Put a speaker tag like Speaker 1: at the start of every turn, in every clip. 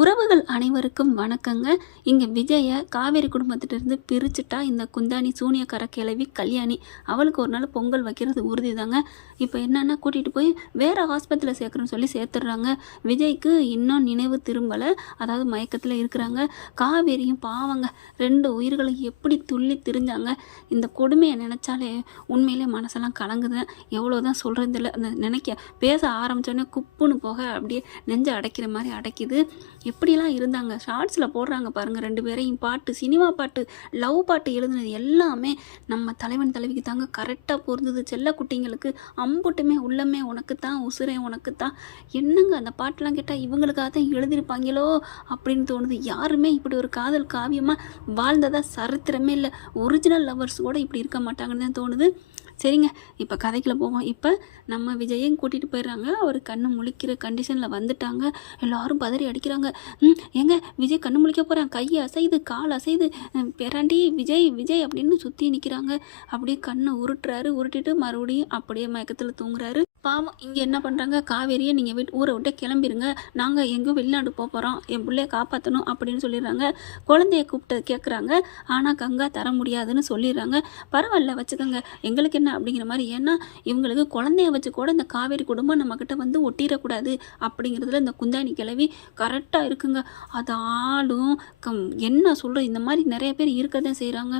Speaker 1: உறவுகள் அனைவருக்கும் வணக்கங்க. இங்கே விஜயை காவேரி குடும்பத்திட்டருந்து பிரிச்சுட்டா இந்த குந்தாணி சூனியக்கார கிழவி கல்யாணி. அவளுக்கு ஒரு நாள் பொங்கல் வைக்கிறது உறுதி தாங்க இப்போ என்னென்னா கூட்டிகிட்டு போய் வேறு ஹாஸ்பத்திரியில் சேர்க்குறேன்னு சொல்லி சேர்த்துடுறாங்க. விஜய்க்கு இன்னும் நினைவு திரும்பலை. அதாவது மயக்கத்தில் இருக்கிறாங்க. காவேரியும் பாவங்க. ரெண்டு உயிர்களும் எப்படி துள்ளி திரிஞ்சாங்க. இந்த கொடுமையை நினச்சாலே உண்மையிலே மனசெல்லாம் கலங்குது. எவ்வளோ தான் சொல்கிறது இல்லை அந்த நினைக்க பேச ஆரம்பித்தோடனே குப்புன்னு போக அப்படியே நெஞ்சை அடைக்கிற மாதிரி அடைக்குது. எப்படிலாம் இருந்தாங்க? ஷார்ட்ஸில் போடுறாங்க பாருங்கள் ரெண்டு பேரையும். பாட்டு சினிமா பாட்டு லவ் பாட்டு எழுதுனது எல்லாமே நம்ம தலைவன் தலைவிக்கு தாங்க கரெக்டாக பொருந்தது. செல்ல குட்டிங்களுக்கு அம்புட்டுமே உள்ளமே உனக்கு தான் உசுரே உனக்கு தான் என்னங்க அந்த பாட்டெலாம் கேட்டால் இவங்களுக்காக தான் எழுதியிருப்பாங்களோ அப்படின்னு தோணுது. யாருமே இப்படி ஒரு காதல் காவியமாக வாழ்ந்ததாக சரித்திரமே இல்லை. ஒரிஜினல் லவர்ஸ் கூட இப்படி இருக்க மாட்டாங்கன்னு தான் தோணுது. சரிங்க. இப்போ கதைக்குள்ள போவோம். இப்போ நம்ம விஜயையும் கூட்டிகிட்டு போயிடுறாங்க. அவர் கண்ணு முழிக்கிற கண்டிஷனில் வந்துட்டாங்க. எல்லோரும் பதறி அடிக்கிறாங்க. ம் எங்க விஜய் கண்ணு முழிக்க போகிறான் கை அசைது கால் அசைது பெராண்டி விஜய் விஜய் அப்படின்னு சுற்றி நிற்கிறாங்க அப்படியே கண்ணை உருட்டுறாரு. உருட்டிட்டு மறுபடியும் அப்படியே மயக்கத்தில் தூங்குறாரு. பாவம் இங்கே என்ன பண்ணுறாங்க காவேரியை நீங்கள் வீட்டு ஊரை விட்டு கிளம்பிடுங்க நாங்கள் எங்கேயும் வெளிநாடு போக போகிறோம் என் பிள்ளைய காப்பாற்றணும் அப்படின்னு சொல்லிடுறாங்க. குழந்தைய கூப்பிட்டு கேட்குறாங்க ஆனால் கங்கா தர முடியாதுன்னு சொல்லிடுறாங்க. பரவாயில்ல வச்சுக்கோங்க. எங்களுக்கு என்ன அப்படிங்கிற மாதிரி ஏன்னா இவங்களுக்கு குழந்தைய வச்சு கூட இந்த காவேரி குடும்பம் நம்மக்கிட்ட வந்து ஒட்டிடக்கூடாது அப்படிங்கிறதுல இந்த குந்தாணி கிளவி கரெக்டாக இருக்குங்க. அது ஆளும் கம் என்ன சொல்கிறது இந்த மாதிரி நிறைய பேர் இருக்க தான் செய்கிறாங்க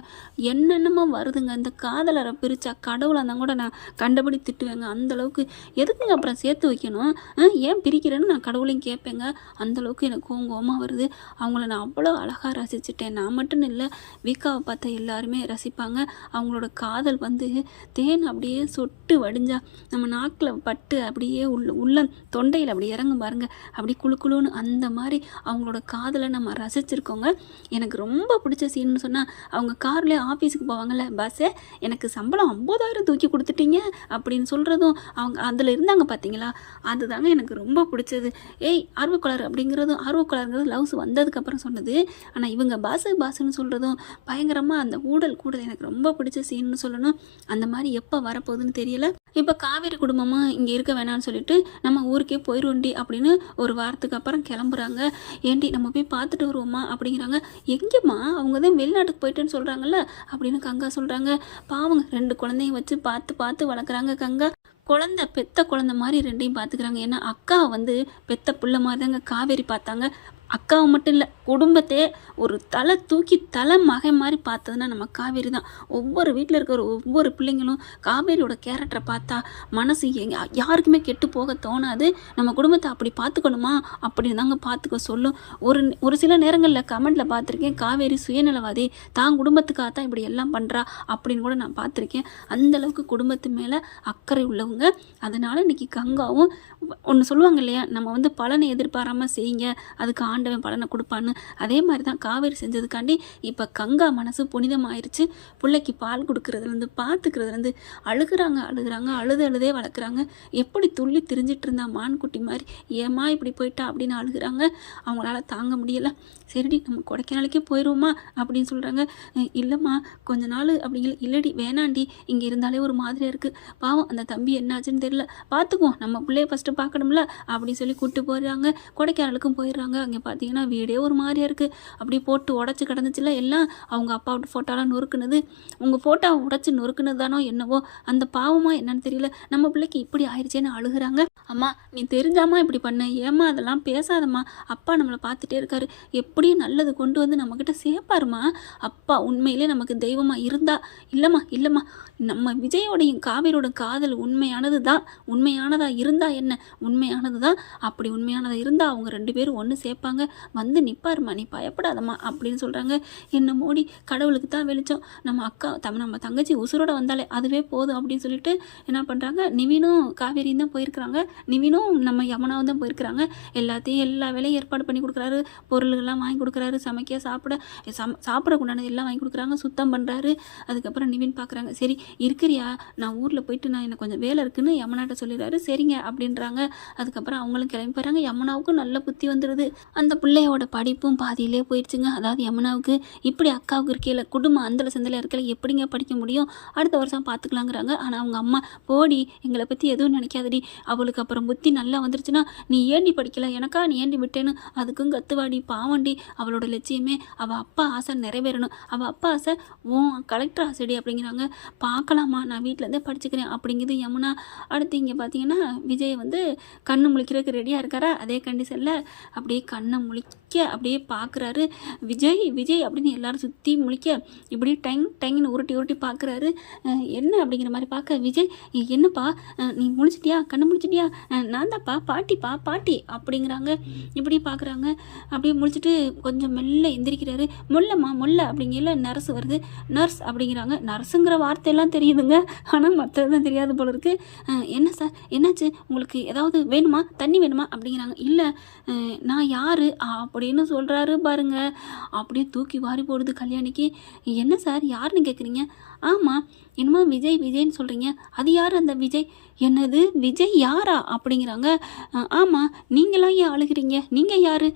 Speaker 1: என்னென்னமோ வருதுங்க. இந்த காதலரை பிரித்தா கடவுளை இருந்தால் கூட நான் கண்டபடி திட்டுவேங்க. அந்தளவுக்கு எதுக்குங்க அப்புறம் சேர்த்து வைக்கணும்? ஆ, ஏன் பிரிக்கிறேன்னு நான் கடவுளையும் கேட்பேங்க. அந்த அளவுக்கு எனக்கு கோவம் கோவமாக வருது. அவங்கள நான் அவ்வளோ அழகாக ரசிச்சிட்டேன். நான் மட்டும் இல்லை வீக்காவை பார்த்த எல்லாருமே ரசிப்பாங்க. அவங்களோட காதல் வந்து தேன் அப்படியே சொட்டு வடிஞ்சா நம்ம நாக்கில் பட்டு அப்படியே உள்ள உள்ள தொண்டையில் அப்படி இறங்கும் பாருங்க. அப்படி குளு குளுன்னு அந்த மாதிரி அவங்களோட காதலை நம்ம ரசிச்சிருக்கோங்க. எனக்கு ரொம்ப பிடிச்ச சீன்னு சொன்னால் அவங்க கார்லேயே ஆஃபீஸுக்கு போவாங்கல்ல பஸ்ஸே எனக்கு சம்பளம் ஐம்பதாயிரம் தூக்கி கொடுத்துட்டீங்க அப்படின்னு சொல்கிறதும் அவங்க அதில் இருந்தாங்க பார்த்தீங்களா அதுதாங்க எனக்கு ரொம்ப பிடிச்சது. ஏய் ஆர்வக்கோளாறு அப்படிங்கிறதும் ஆர்வக்கோளாறுங்கிறது லவ்ஸ் வந்ததுக்கப்புறம் சொன்னது. ஆனால் இவங்க பாசு பாசுன்னு சொல்கிறதும் பயங்கரமாக அந்த ஊடல் கூடல் எனக்கு ரொம்ப பிடிச்ச சீன்னு சொல்லணும். அந்த மாதிரி எப்போ வரப்போகுதுன்னு தெரியல. இப்போ காவேரி குடும்பமும் இங்கே இருக்க வேணாம்னு சொல்லிட்டு நம்ம ஊருக்கே போயிடுவோண்டி அப்படின்னு ஒரு வாரத்துக்கு அப்புறம் கிளம்புறாங்க. ஏண்டி நம்ம போய் பார்த்துட்டு வருவோமா அப்படிங்கிறாங்க. எங்கேம்மா? அவங்க தான் வெளிநாட்டுக்கு போயிட்டேன்னு சொல்கிறாங்கல்ல அப்படின்னு கங்கா சொல்கிறாங்க பாவங்க ரெண்டு குழந்தையும் வச்சு பார்த்து பார்த்து வளர்க்குறாங்க கங்கா. குழந்தை பெத்த குழந்த மாதிரி ரெண்டையும் பார்த்துக்கிறாங்க. ஏன்னா அக்கா வந்து பெத்த பிள்ளை மாதிரி தாங்க காவேரி பார்த்தாங்க. அக்காவை மட்டும் இல்லை குடும்பத்தையே ஒரு தலை தூக்கி தலை மகை மாதிரி பார்த்ததுன்னா நம்ம காவேரி தான். ஒவ்வொரு வீட்டில் இருக்கிற ஒவ்வொரு பிள்ளைங்களும் காவேரியோட கேரக்டரை பார்த்தா மனசு யாருக்குமே கெட்டு போக தோணாது. நம்ம குடும்பத்தை அப்படி பார்த்துக்கணுமா? அப்படின்னு தாங்க பார்த்துக்க சொல்லும். ஒரு ஒரு சில நேரங்களில் கமெண்ட்டில் பார்த்துருக்கேன் காவேரி சுயநலவாதி தான் குடும்பத்துக்காக தான் இப்படி எல்லாம் பண்ணுறா அப்படின்னு கூட நான் பார்த்துருக்கேன். அந்தளவுக்கு குடும்பத்து மேலே அக்கறை உள்ளவங்க. அதனால் இன்னைக்கு கங்காவும் ஒன்று சொல்லுவாங்க இல்லையா? நம்ம வந்து பலனை எதிர்பாராமல் செய்யுங்க. அதுக்கு ஆண்டவன் பலனை கொடுப்பான்னு. அதே மாதிரி தான் காவேரி செஞ்சதுக்காண்டி இப்போ கங்கா மனசு புனிதமாயிருச்சு. பிள்ளைக்கு பால் கொடுக்கறதுலேருந்து பார்த்துக்கிறதுலேருந்து அழுகுறாங்க அழுகுறாங்க அழுது அழுதே வளர்க்குறாங்க. எப்படி துள்ளி திரிஞ்சிட்டு இருந்தா மான்குட்டி மாதிரி ஏமா இப்படி போயிட்டா அப்படின்னு அழுகுறாங்க. அவங்களால தாங்க முடியல. சரிடி நம்ம கொடைக்கானலுக்கே போயிடுவோமா அப்படின்னு சொல்கிறாங்க இல்லைம்மா கொஞ்ச நாள் அப்படிங்கிற இல்லடி வேணாண்டி இங்கே இருந்தாலே ஒரு மாதிரியாக இருக்குது பாவம் அந்த தம்பி என்னாச்சுன்னு தெரியல. பார்த்துக்குவோம் நம்ம பிள்ளைய ஃபஸ்ட்டு பார்க்கணும்ல அப்படின்னு சொல்லி கூப்பிட்டு போயிடுறாங்க. கொடைக்கானலுக்கும் போயிடுறாங்க. அங்கே பார்த்தீங்கன்னா வீடே ஒரு மாதிரியாக இருக்குது அப்படி போட்டு உடச்சி கிடந்துச்சுல எல்லாம் அவங்க அப்பாவோட ஃபோட்டோலாம் நொறுக்குனது. உங்கள் ஃபோட்டோ உடச்சி நொறுக்குனது தானோ என்னவோ அந்த பாவமா என்னன்னு தெரியல. நம்ம பிள்ளைக்கு இப்படி ஆயிடுச்சேன்னு அழுகுறாங்க. அம்மா நீ தெரிஞ்சாமா இப்படி பண்ண. ஏம்மா அதெல்லாம் பேசாதம்மா. அப்பா நம்மளை பார்த்துட்டே இருக்காரு. எப்படியும் நல்லது கொண்டு வந்து நம்மக்கிட்ட சேர்ப்பாருமா? அப்பா உண்மையிலே நமக்கு தெய்வமாக இருந்தா? இல்லைம்மா இல்லைம்மா. நம்ம விஜயோடையும் காவேரியோட காதல் உண்மையானது தான் உண்மையானதாக இருந்தா என்ன? உண்மையானது தான் அப்படி உண்மையானதாக இருந்தால் அவங்க ரெண்டு பேரும் ஒன்று சேர்ப்பாங்க. வந்து நிற்பாருமா நீ பயப்படாதம்மா அப்படின்னு சொல்கிறாங்க என்ன மோடி கடவுளுக்கு தான் வெளிச்சம். நம்ம அக்கா தம் நம்ம தங்கச்சி உசுரோட வந்தாலே அதுவே போதும் அப்படின்னு சொல்லிட்டு என்ன பண்ணுறாங்க நிவினும் காவேரியும் தான் போயிருக்கிறாங்க. நிவினும் நம்ம யமுனாவும் தான் போயிருக்கிறாங்க. எல்லாத்தையும் எல்லா வேலையும் ஏற்பாடு பண்ணி கொடுக்குறாரு. பொருள்கள்லாம் வாங்கி கொடுக்குறாரு சமைக்க சாப்பிட சம் சாப்பிடக்கூடாது எல்லாம் வாங்கி கொடுக்குறாங்க சுத்தம் பண்ணுறாரு அதுக்கப்புறம் நிவின் பார்க்குறாங்க சரி இருக்கிறியா? நான் ஊரில் போயிட்டு நான் எனக்கு கொஞ்சம் வேலை இருக்குன்னு யமுனாட்ட சொல்லிடுறாரு. சரிங்க அப்படின்றாங்க. அதுக்கப்புறம் அவங்களும் கிளம்பி போகிறாங்க யமுனாவுக்கும் நல்ல புத்தி வந்துடுது அந்த பிள்ளையோட படிப்பும் பாதியிலே போயிடுச்சுங்க. அதாவது யமுனாவுக்கு இப்படி அக்காவுக்கு இருக்கையில் குடும்பம் அந்தல சந்தல இருக்கையில் எப்படிங்க படிக்க முடியும்? அடுத்த வருஷம் பார்த்துக்கலாங்கிறாங்க ஆனால் அவங்க அம்மா போடி எங்களை பற்றி எதுவும் நினைக்காதடி. அவளுக்கு அப்புறம் புத்தி நல்லா வந்துருச்சுன்னா நீ ஏண்டி படிக்கல? எனக்கா நீ ஏண்டி விட்டேன்னு? அதுக்கும் கத்துவாடி பாவண்டி அவளோட லட்சியமே அவள் அப்பா ஆசை நிறைவேறணும். அவள் அப்பா ஆசை ஓ கலெக்டர் ஆசைடி அப்படிங்கிறாங்க. பார்க்கலாமா நான் வீட்டிலேருந்தே படிச்சுக்கிறேன் அப்படிங்குது யமுனா. அடுத்து இங்கே பார்த்தீங்கன்னா விஜய் வந்து கண்ணு முழிக்கிறதுக்கு ரெடியாக இருக்காரா? அதே கண்டிஷனில் அப்படியே கண்ணை முழிக்க அப்படியே பார்க்குறாரு விஜய் விஜய் அப்படின்னு எல்லாரும் சுற்றி முழிக்க இப்படி டைங் டைங்னு உருட்டி உருட்டி பார்க்குறாரு என்ன? அப்படிங்கிற மாதிரி பார்க்க விஜய் என்னப்பா? நீ முழிச்சிட்டியா? கண்ணு முழிச்சிட்டியா? நான் தான்ப்பா பாட்டிப்பா பாட்டி அப்படிங்கிறாங்க. இப்படி பார்க்குறாங்க அப்படியே முழிச்சிட்டு கொஞ்சம் மெல்ல எந்திரிக்கிறாரு. முல்லம்மா முல்ல அப்படிங்கல நர்ஸ் வருது. நர்ஸ் அப்படிங்கிறாங்க. நர்ஸுங்கிற வார்த்தையெல்லாம் தெரியுதுங்க. ஆனால் மற்றதுதான் தெரியாது போல இருக்கு. என்ன சார்? என்னாச்சு? உங்களுக்கு ஏதாவது வேணுமா? தண்ணி வேணுமா? அப்படிங்கிறாங்க. இல்லை நான் யார்? அப்படின்னு சொல்கிறாரு பாருங்க. அப்படியே தூக்கி வாரி போடுது கல்யாணிக்கு. என்ன சார்? யாருன்னு கேட்குறீங்க ஆமாம் என்னமோ விஜய் விஜய்ன்னு சொல்கிறீங்க அது யார் அந்த விஜய்? என்னது விஜய் யாரா? அப்படிங்கிறாங்க. ஆமாம் நீங்களாம் ஏன் அழுகிறீங்க? நீங்கள் யார்?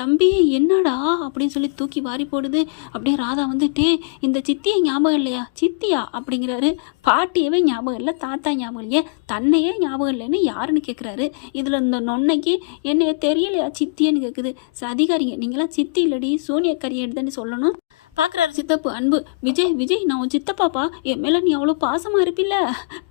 Speaker 1: தம்பி என்னடா? அப்படின்னு சொல்லி தூக்கி வாரி போடுது. அப்படியே ராதா வந்துட்டே இந்த சித்தியை ஞாபகம் இல்லையா? சித்தியா? அப்படிங்கிறாரு. பாட்டியவே ஞாபகம் இல்லை தாத்தா ஞாபகம் இல்லையே. தன்னையே ஞாபகம் இல்லைன்னு யாருன்னு கேட்குறாரு இதில் இந்த நொன்னைக்கு என்னைய தெரியலையா சித்தியன்னு கேட்குது அதிகாரிங்க நீங்களாம் சித்தி இல்லடி சோனியா கரியட் சொல்லணும். பார்க்குறாரு சித்தப்பு அன்பு. விஜய் விஜய் நான் உன் சித்தப்பாப்பா. என் மேலே நீ அவ்வளோ பாசமாக இருப்பில்ல?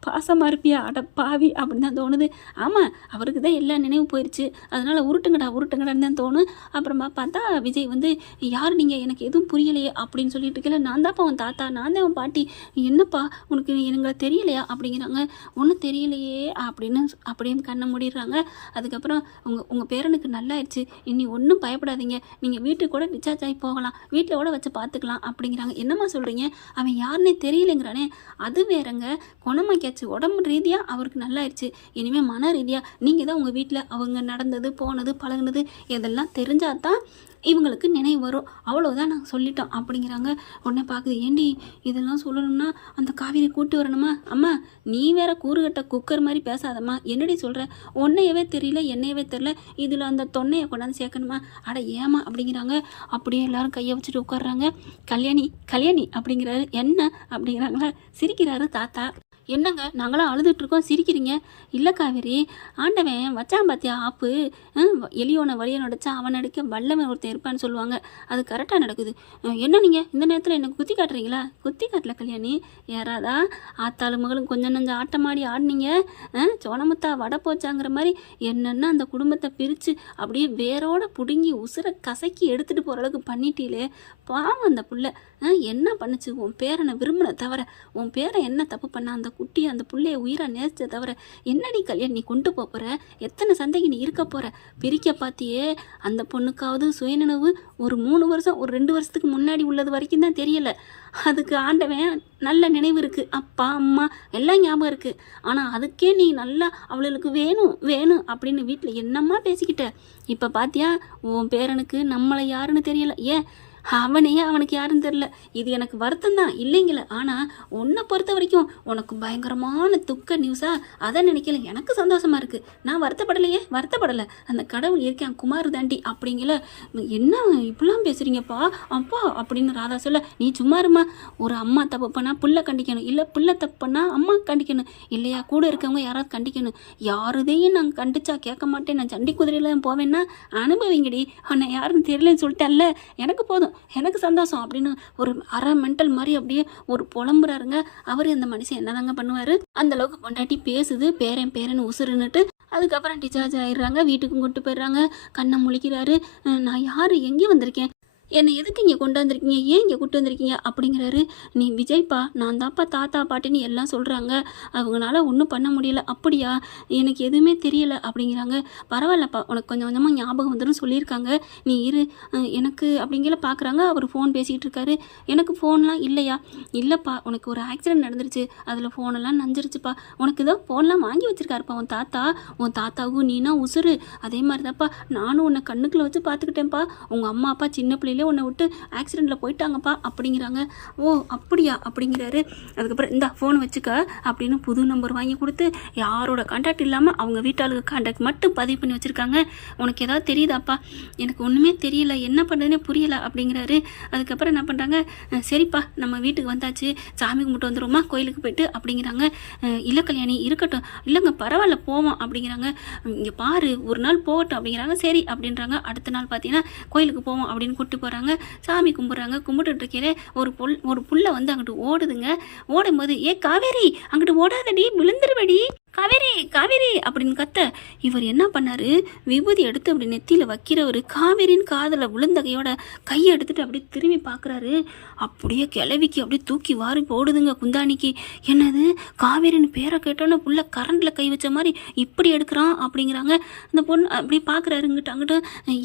Speaker 1: பாசமாக இருப்பியா? அட பாவி அப்படின்னு தான் தோணுது. ஆமாம் அவருக்கு தான் எல்லா நினைவு போயிடுச்சு அதனால் உருட்டுங்கடா உருட்டுங்கடான்னு தான் தோணும். அப்புறமா பார்த்தா விஜய் வந்து யார் நீங்கள் எனக்கு எதுவும் புரியலையே அப்படின்னு சொல்லிட்டு இருக்கல. நான் தான்ப்பா உன் தாத்தா நான் தான் உன் பாட்டி. என்னப்பா? உனக்கு எங்களை தெரியலையா? அப்படிங்கிறாங்க. ஒன்றும் தெரியலையே அப்படின்னு அப்படியே கண்ணை மூடிடுறாங்க. அதுக்கப்புறம் உங்கள் உங்கள் பேரனுக்கு நல்லாயிடுச்சு இனி ஒன்றும் பயப்படாதீங்க. நீங்கள் வீட்டுக்கு கூட டிஸ்சார்ஜ் ஆகி போகலாம். வீட்டில் கூட வச்சு பார்த்துக்கலாம் அப்படிங்கிறாங்க. என்னம்மா சொல்கிறீங்க அவன் யாருன்னே தெரியலைங்கிறானே. அது வேறங்க. குணமாக்கியாச்சு உடம்பு ரீதியாக அவருக்கு நல்லாயிருச்சு. இனிமேல் மன ரீதியாக நீங்கள் தான் உங்கள் வீட்டில் அவங்க நடந்தது போனது பழகுனது இதெல்லாம் தெரிஞ்சால் தான் இவங்களுக்கு நினைவு வரும். அவ்வளோதான் நாங்கள் சொல்லிட்டோம் அப்படிங்கிறாங்க. உடனே பார்க்குது ஏண்டி இதெல்லாம் சொல்லணும்னா அந்த காவிரி கூட்டி வரணுமா? அம்மா நீ வேற கூறுகட்ட குக்கர் மாதிரி பேசாதம்மா. என்னடி சொல்கிற உன்னையவே தெரியல என்னையவே தெரியல. இதில் அந்த தொன்னையை கொண்டாந்து சேர்க்கணுமா? அட ஏமா அப்படிங்கிறாங்க. அப்படியே எல்லாரும் கையை வச்சுட்டு உட்கார்றாங்க. கல்யாணி கல்யாணி அப்படிங்கிறாரு. என்ன அப்படிங்கிறாங்களா? சிரிக்கிறாரு தாத்தா. என்னங்க நாங்களாம் அழுதுட்டுருக்கோம் சிரிக்கிறீங்க. இல்லை காவேரி ஆண்டவன் வச்சான் பாத்தியா ஆப்பு? எலியோனை வழியை நடிச்சா அவன் நடிக்க வல்லவன் ஒருத்தன் இருப்பான்னு சொல்லுவாங்க. அது கரெக்டாக நடக்குது. என்ன நீங்கள் இந்த நேரத்தில் எனக்கு குத்தி காட்டுறீங்களா? குத்தி காட்டல கல்யாணி. யாராதா ஆத்தாளு மகளும் கொஞ்சம் நஞ்சம் ஆட்டமாடி ஆடினீங்க? சோனமுத்தா வடை போச்சாங்கிற மாதிரி என்னென்ன அந்த குடும்பத்தை பிரித்து அப்படியே வேரோட பிடுங்கி உசுரை கசக்கி எடுத்துகிட்டு போகிற அளவுக்கு பண்ணிட்டீலே பாவம் அந்த புள்ள. என்ன பண்ணுச்சு? உன் பேரனை விரும்பின தவிர உன் பேரன் என்ன தப்பு பண்ண? அந்த குட்டி அந்த பிள்ளைய உயிரை நேசிச்ச தவிர என்னடி கல்யாணம் நீ கொண்டு போப் போகிற எத்தனை சந்தைக்கு நீ இருக்க போகிற பிரிக்க பார்த்தியே அந்த பொண்ணுக்காவது சுயநினைவு ஒரு மூணு வருஷம் ஒரு ரெண்டு வருஷத்துக்கு முன்னாடி உள்ளது வரைக்கும் தான் தெரியலை. அதுக்கு ஆண்டவன் நல்ல நினைவு இருக்குது அப்பா அம்மா எல்லாம் ஞாபகம் இருக்குது ஆனால் அதுக்கே நீ நல்லா அவளுக்கு வேணும் வேணும் அப்படின்னு வீட்டில் என்னம்மா பேசிக்கிட்ட? இப்போ பார்த்தியா உன் பேரனுக்கு நம்மளை யாருன்னு தெரியல. ஏன்? அவனையே அவனுக்கு யாருன்னு தெரில இது எனக்கு வருத்தம் தான் இல்லைங்கள. ஆனால் உன்னை பொறுத்த வரைக்கும் உனக்கு பயங்கரமான துக்க நியூஸா அதை நினைக்கல. எனக்கு சந்தோஷமா இருக்குது நான் வருத்தப்படலையே. வருத்தப்படலை. அந்த கடவுள் இருக்கேன் குமார் தாண்டி அப்படிங்கல. என்ன இப்படிலாம் பேசுறீங்கப்பா? அப்பா அப்படின்னு ராதா சொல்ல நீ சும்மா இருமா. ஒரு அம்மா தப்பு பண்ணால் புள்ள கண்டிக்கணும். இல்லை புள்ள தப்புனா அம்மா கண்டிக்கணும். இல்லையா கூட இருக்கவங்க யாராவது கண்டிக்கணும். யாருதையும் நான் கண்டிச்சா கேட்க மாட்டேன். நான் சண்டி குதிரையில் போவேன்னா அனுபவிங்கடி. உன்னை யாருன்னு தெரியலன்னு சொல்லிட்டேன்ல. எனக்கு போதும். எனக்கு சந்தோஷம் அப்படின்னு ஒரு அரை மென்டல் மாதிரி அப்படியே ஒரு புலம்புறாருங்க. அவர் அந்த மனுஷன் என்னதாங்க பண்ணுவார்? அந்த அளவுக்கு பொண்டாட்டி பேசுது பேரன் பேரன் உசுருன்னுட்டு அதுக்கப்புறம் டிஸ்சார்ஜ் ஆயிடுறாங்க வீட்டுக்கும் கொண்டு போயிடுறாங்க கண்ணை முழிக்கிறாரு. நான் யார்? எங்கே வந்திருக்கேன்? என்னை எதுக்கு இங்கே கொண்டு வந்திருக்கீங்க? ஏன் இங்கே கூட்டு வந்திருக்கீங்க? அப்படிங்கிறாரு. நீ விஜய்ப்பா நான் தான்ப்பா தாத்தா பாட்டின்னு எல்லாம் சொல்கிறாங்க அவங்களால ஒன்றும் பண்ண முடியல. அப்படியா? எனக்கு எதுவுமே தெரியல. அப்படிங்கிறாங்க. பரவாயில்லப்பா உனக்கு கொஞ்சம் கொஞ்சமாக ஞாபகம் வந்துடும் சொல்லியிருக்காங்க. நீ இரு. எனக்கு அப்படிங்கிற பார்க்குறாங்க அவர் ஃபோன் பேசிகிட்டு இருக்காரு. எனக்கு ஃபோன்லாம் இல்லையா? இல்லைப்பா உனக்கு ஒரு ஆக்சிடென்ட் நடந்துருச்சு. அதில் ஃபோனெல்லாம் நஞ்சிருச்சுப்பா. உனக்கு தான் ஃபோன்லாம் வாங்கி வச்சிருக்காருப்பா உன் தாத்தா. உன் தாத்தாவும் நீனா உசுரு அதே மாதிரி தான்ப்பா நானும் உன்னை கண்ணுக்குள்ளே வச்சு பார்த்துக்கிட்டேன்ப்பா. உங்கள் அம்மா அப்பா சின்ன பிள்ளையில வண்டியிலே உன்னை விட்டு ஆக்சிடெண்ட்டில் போயிட்டாங்கப்பா அப்படிங்கிறாங்க. ஓ அப்படியா? அப்படிங்கிறாரு. அதுக்கப்புறம் இந்த ஃபோன் வச்சுக்க அப்படின்னு புது நம்பர் வாங்கி கொடுத்து யாரோட கான்டாக்ட் இல்லாமல் அவங்க வீட்டாளுக்கு கான்டாக்ட் மட்டும் பதிவு பண்ணி வச்சுருக்காங்க. உனக்கு ஏதாவது தெரியுதாப்பா? எனக்கு ஒன்றுமே தெரியல. என்ன பண்ணுறதுனே புரியல அப்படிங்கிறாரு. அதுக்கப்புறம் என்ன பண்ணுறாங்க சரிப்பா நம்ம வீட்டுக்கு வந்தாச்சு. சாமி கும்பிட்டு வந்துருவோமா? கோயிலுக்கு போயிட்டு அப்படிங்கிறாங்க. இல்லை கல்யாணி இருக்கட்டும். இல்லைங்க பரவாயில்ல போவோம் அப்படிங்கிறாங்க. இங்கே பாரு ஒரு நாள் போகட்டும் அப்படிங்கிறாங்க. சரி அப்படின்றாங்க. அடுத்த நாள் பார்த்தீங்கன்னா கோயிலுக்கு போவோம் அப்படின்னு கூப்பிட்டு போகிறாங்க சாமி கும்பிட்றாங்க கும்பிட்டுட்டு இருக்கையிலே ஒரு புல் ஒரு புல்லை வந்து அங்கிட்டு ஓடுதுங்க. ஓடும்போது ஏ காவேரி அங்கிட்டு ஓடாதடி விழுந்துருவடி. காவேரி காவேரி அப்படின்னு கத்த இவர் என்ன பண்ணாரு? விபூதி எடுத்து அப்படி நெத்தியில் வைக்கிறவர் காவேரின்னு காதில் விழுந்தகையோட கையை எடுத்துட்டு அப்படியே திரும்பி பார்க்குறாரு அப்படியே கிளவிக்கு அப்படியே தூக்கி வாரி போடுதுங்க குந்தாணிக்கு. என்னது? காவேரின்னு பேரை கேட்டோன்னே புள்ள கரண்டில் கை வச்ச மாதிரி இப்படி எடுக்கிறான் அப்படிங்கிறாங்க. அந்த பொண்ணு அப்படி பார்க்குறாருங்கிட்ட அங்கிட்ட